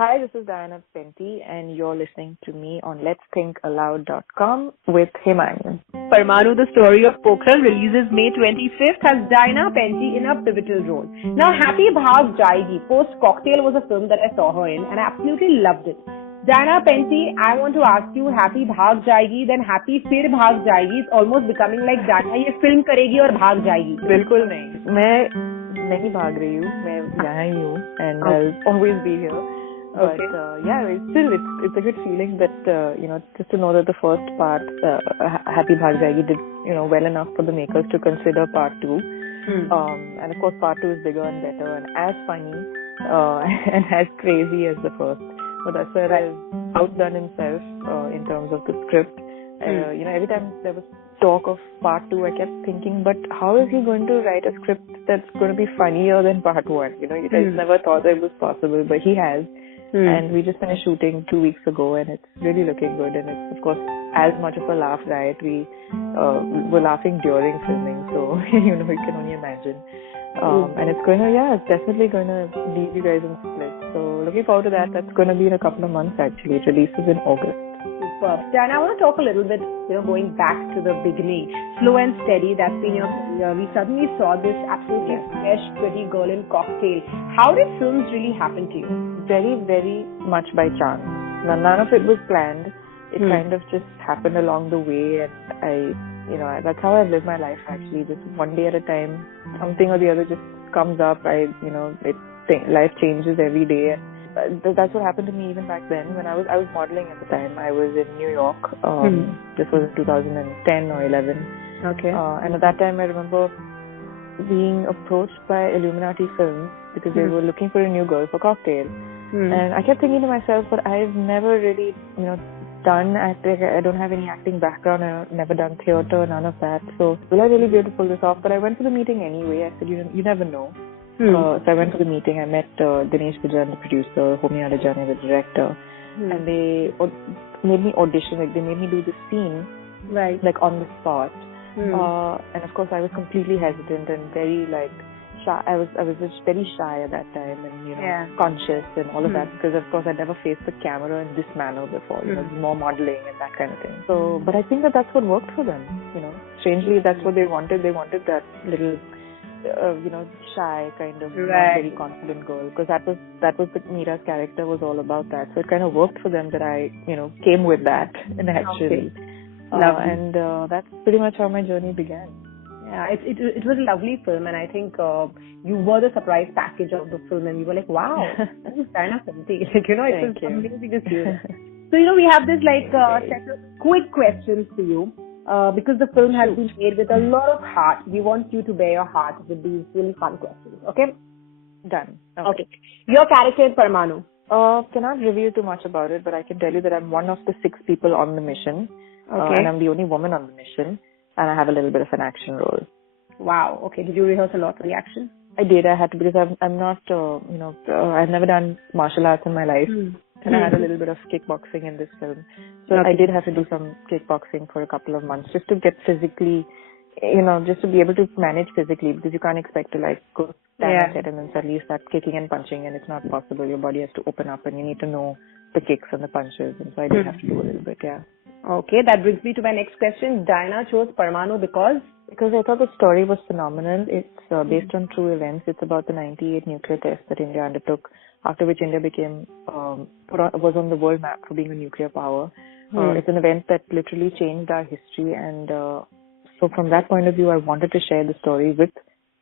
Hi, this is Diana PENTY, and you're listening to me on letsthinkaloud.com with Himani. Parmanu, the story of Pokhran, releases May 25th, has Diana PENTY in a pivotal role. Now, Happy Bhaag Jayegi, post-Cocktail, was a film that I saw her in, and I absolutely loved it. Diana PENTY, I want to ask you, Happy Bhaag Jayegi, then Happy Fir Bhaag Jayegi is almost becoming like Diana, ये film करेगी और भाग जाएगी. बिल्कुल नहीं, मैं नहीं भाग रही हूँ, मैं यहाँ ही हूँ, and I'll always be here. But it's a good feeling that just to know that the first part, Happy Bhaag Jayegi, did well enough for the makers to consider part 2. And of course, part 2 is bigger and better and as funny and as crazy as the first. But Asar has outdone himself in terms of the script. Every time there was talk of part 2, I kept thinking, but how is he going to write a script that's going to be funnier than part 1? I just never thought that it was possible, but he has. And we just finished shooting 2 weeks ago, and it's really looking good. And it's, of course, as much of a laugh riot. We were laughing during filming, so you can only imagine. And it's it's definitely going to leave you guys in split. So looking forward to that. That's going to be in a couple of months, actually. It releases in August. Superb. Dan, I want to talk a little bit, going back to the beginning. Slow and Steady, that's been your career. We suddenly saw this absolutely fresh, pretty girl in Cocktail. How did films really happen to you? Very, very much by chance. None of it was planned. It kind of just happened along the way, and that's how I live my life, actually. Just one day at a time, something or the other just comes up. Life changes every day. That's what happened to me even back then. When I was modeling at the time, I was in New York. This was in 2010 or 11. Okay. And at that time, I remember being approached by Illuminati Films because they were looking for a new girl for Cocktail. And I kept thinking to myself, but I've never really, done acting. I don't have any acting background. I've never done theatre, none of that. So will I really be able to pull this off? But I went to the meeting anyway. I said, you never know. So I went to the meeting. I met Dinesh Vijayan, the producer, Homi Adajani, the director, and they made me audition. Like, they made me do the scene, right, like on the spot. And of course, I was completely hesitant and very shy. I was just very shy at that time, and conscious and all of that, because of course I never faced the camera in this manner before. More modeling and that kind of thing. So, but I think that's what worked for them. Strangely, that's what they wanted. They wanted that little, shy kind of, not very confident girl, because that was the Meera's character was all about that. So it kind of worked for them that I, came with that naturally. And that's pretty much how my journey began. Yeah, it was a lovely film, and I think you were the surprise package of the film, and we were like, wow, this is Diana PENTY. It was amazing to see that. So, we have this set of quick questions for you, because the film has been made with a lot of heart. We want you to bear your heart with these really fun questions, okay? Done. Okay. Your character is Parmanu. Cannot reveal too much about it, but I can tell you that I'm one of the 6 people on the mission, and I'm the only woman on the mission. And I have a little bit of an action role. Wow. Okay. Did you rehearse a lot for the action? I did. I had to, because I'm not, I've never done martial arts in my life. And I had a little bit of kickboxing in this film. So I did have to do some kickboxing for a couple of months just to get physically, just to be able to manage physically, because you can't expect to go stand on set and then suddenly you start kicking and punching, and it's not possible. Your body has to open up and you need to know the kicks and the punches. And so I did have to do a little bit, Okay, that brings me to my next question. Diana chose Parmanu because I thought the story was phenomenal. It's based on true events. It's about the 98 nuclear tests that India undertook, after which India became was on the world map for being a nuclear power. It's an event that literally changed our history, and so from that point of view, I wanted to share the story with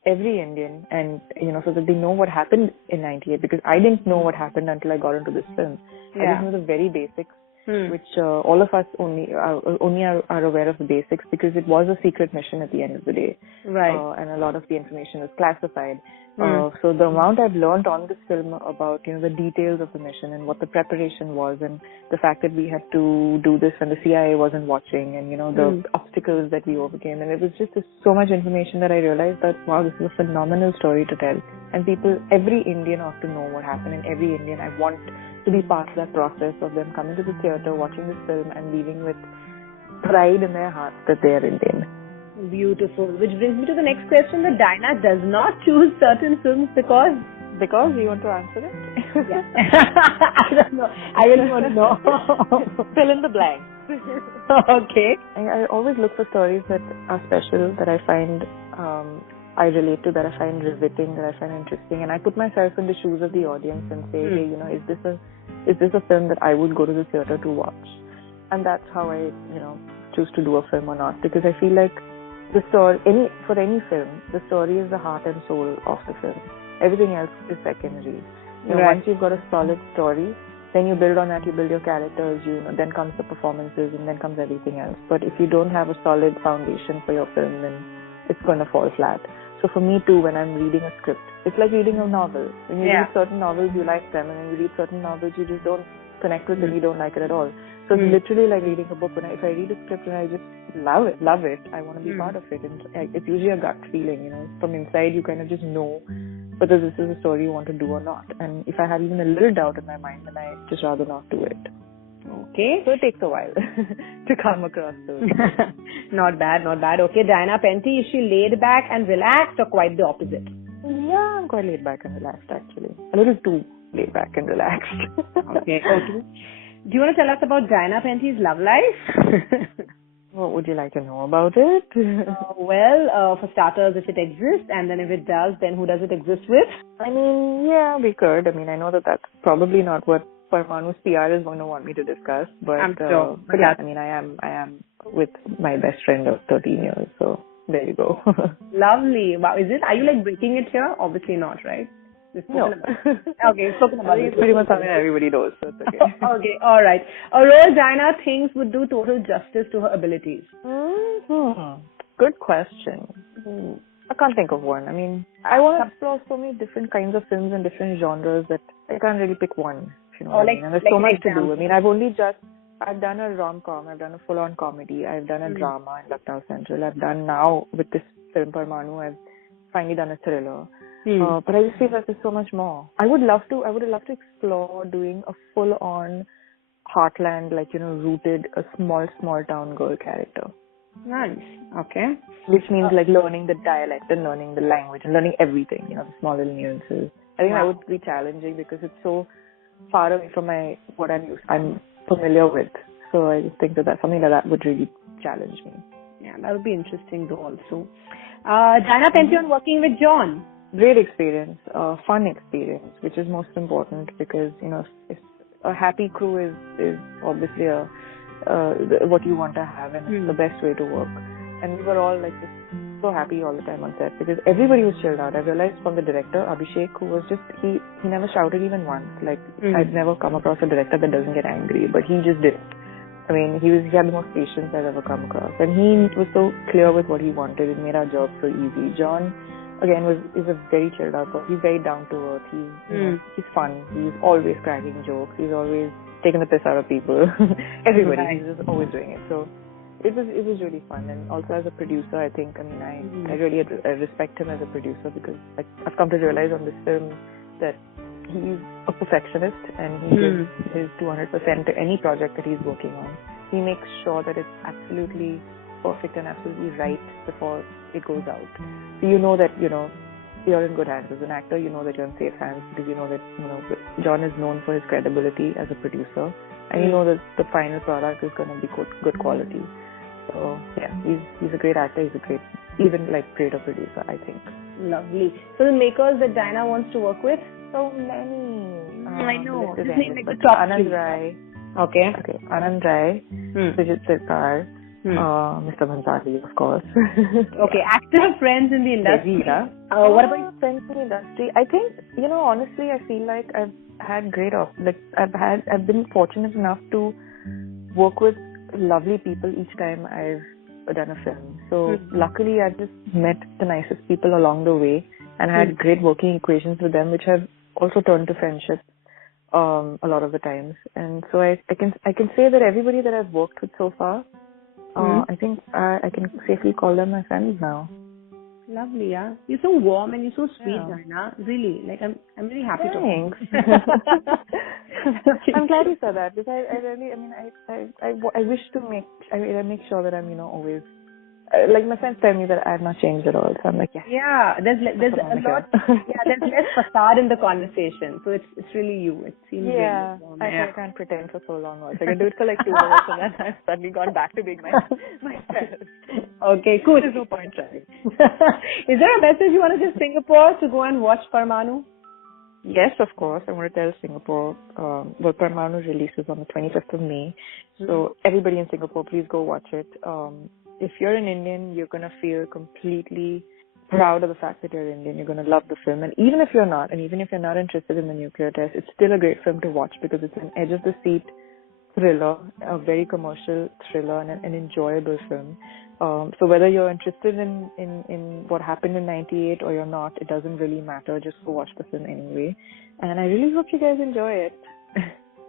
every Indian, and so that they know what happened in 98, because I didn't know what happened until I got into this film. I just know the very basics. Which all of us only are aware of the basics, because it was a secret mission at the end of the day. Right. And a lot of the information is classified. So the amount I've learned on this film about, the details of the mission and what the preparation was, and the fact that we had to do this when the CIA wasn't watching, and, the obstacles that we overcame. And it was just so much information that I realized that, wow, this is a phenomenal story to tell. And every Indian ought to know what happened, and every Indian, I want to be part of that process of them coming to the theatre, watching this film, and leaving with pride in their hearts that they are Indian. Beautiful. Which brings me to the next question, that Diana does not choose certain films because Because you want to answer it? Yeah. I don't know. I really want to know. Fill in the blanks. Okay. I always look for stories that are special, that I find I relate to, that I find riveting, that I find interesting, and I put myself in the shoes of the audience and say, hey, is this a film that I would go to the theater to watch? And that's how I, choose to do a film or not, because I feel like the story, for any film, the story is the heart and soul of the film. Everything else is secondary. Once you've got a solid story, then you build on that, you build your characters, then comes the performances, and then comes everything else. But if you don't have a solid foundation for your film, then it's going to fall flat. So for me too, when I'm reading a script, it's like reading a novel. When you read certain novels, you like them, and when you read certain novels, you just don't connect with them, you don't like it at all. So it's literally like reading a book. If I read a script and I just love it, I want to be part of it. And it's usually a gut feeling, from inside you kind of just know whether this is a story you want to do or not. And if I have even a little doubt in my mind, then I just rather not do it. Okay. So it takes a while to come across those. Not bad. Okay, Diana Penty, is she laid back and relaxed or quite the opposite? Yeah, I'm quite laid back and relaxed actually. A little too laid back and relaxed. Okay. Do you want to tell us about Diana Penty's love life? What would you like to know about it? For starters, if it exists, and then if it does, then who does it exist with? I mean, yeah, we could. I mean, I know that that's probably not what Parmanu's PR is going to want me to discuss, but I'm sure. But yeah, I mean, I am with my best friend of 13 years, so there you go. Lovely. Wow, is it? Are you like breaking it here? Obviously not, right? No. Okay, spoken about it. It's pretty much something everybody knows, so it's okay. Okay, all right. A role Diana thinks would do total justice to her abilities. Good question. I can't think of one. I mean, I want to explore so many different kinds of films and different genres that I can't really pick one. If you know what I mean. And there's so much to do. I mean, I've done a rom-com, I've done a full-on comedy, I've done a drama in Lucknow Central, I've done now with this film Parmanu, I've finally done a thriller. But I just feel like there's so much more. I would love to explore doing a full-on heartland, rooted, a small town girl character. Nice. Okay. Which means learning the dialect and learning the language and learning everything, the small little nuances. I think that would be challenging because it's so far away from what I'm familiar with. So I just think that's something that would really challenge me. Yeah, that would be interesting though also. Diana Penty on working with John. Great experience, fun experience, which is most important because, if a happy crew is obviously what you want to have, and it's the best way to work. And we were all just so happy all the time on set because everybody was chilled out. I realized from the director, Abhishek, who was he never shouted even once. I've never come across a director that doesn't get angry, but he just didn't. I mean, he had the most patience I've ever come across. And he was so clear with what he wanted. It made our job so easy. John, again, is a very chilled out person. He's very down to earth. He's fun. He's always cracking jokes. He's always taking the piss out of people. Everybody. He's just always doing it. So it was really fun. And also as a producer, I think, I really respect him as a producer because I've come to realize on this film that he's a perfectionist and he gives his 200% to any project that he's working on. He makes sure that it's absolutely perfect and absolutely right before it goes out. So you know that, you're in good hands. As an actor, you know that you're in safe hands because you know that, John is known for his credibility as a producer and you know that the final product is going to be good quality. So yeah, he's a great actor. He's a greater producer, I think. Lovely. So the makers that Diana wants to work with? So many. I know. Just name the top Anand Rai. Okay. Anand Rai, Sujit Sirkar, Mr. Bhansali, of course. Okay, actor friends in the industry. What about friends in the industry? I think, honestly, I feel like I've had I've been fortunate enough to work with lovely people each time I've done a film. So luckily, I've just met the nicest people along the way and had great working equations with them, which have also turned to friendship a lot of the times. And so I can say that everybody that I've worked with so far, I think I can safely call them my friends now. Lovely, yeah. You're so warm and you're so sweet, Diana. Really, I'm really happy to. Thanks. I'm glad you said that because I really, I wish to make sure that I'm, always like my friends tell me that I have not changed at all. So I'm like, yeah, there's a lot. There's less facade in the conversation. So it's really you. It seems really warm. I can't pretend for so long. Also, I can do it for like 2 minutes and then I've suddenly gone back to being myself. Okay, cool. There's no point trying. Is there a message you want to give Singapore to go and watch Parmanu? Yes, of course. I want to tell Singapore, Parmanu releases on the 25th of May. So everybody in Singapore, please go watch it. If you're an Indian, you're going to feel completely proud of the fact that you're Indian. You're going to love the film. And even if you're not, and even if you're not interested in the nuclear test, it's still a great film to watch because it's an edge-of-the-seat thriller, a very commercial thriller and an enjoyable film. So whether you're interested in what happened in 98 or you're not, it doesn't really matter. Just go watch the film anyway. And I really hope you guys enjoy it.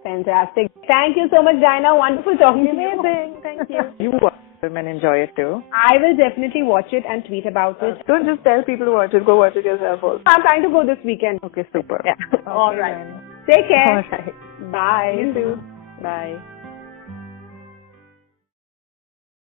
Fantastic. Thank you so much, Diana. Wonderful talking to you. Amazing. Thank you. You watch the film and enjoy it too. I will definitely watch it and tweet about it. Don't just tell people to watch it. Go watch it yourself also. I'm trying to go this weekend. Okay, super. Yeah. Okay, all right. Take care. All right. Bye. You too. Bye.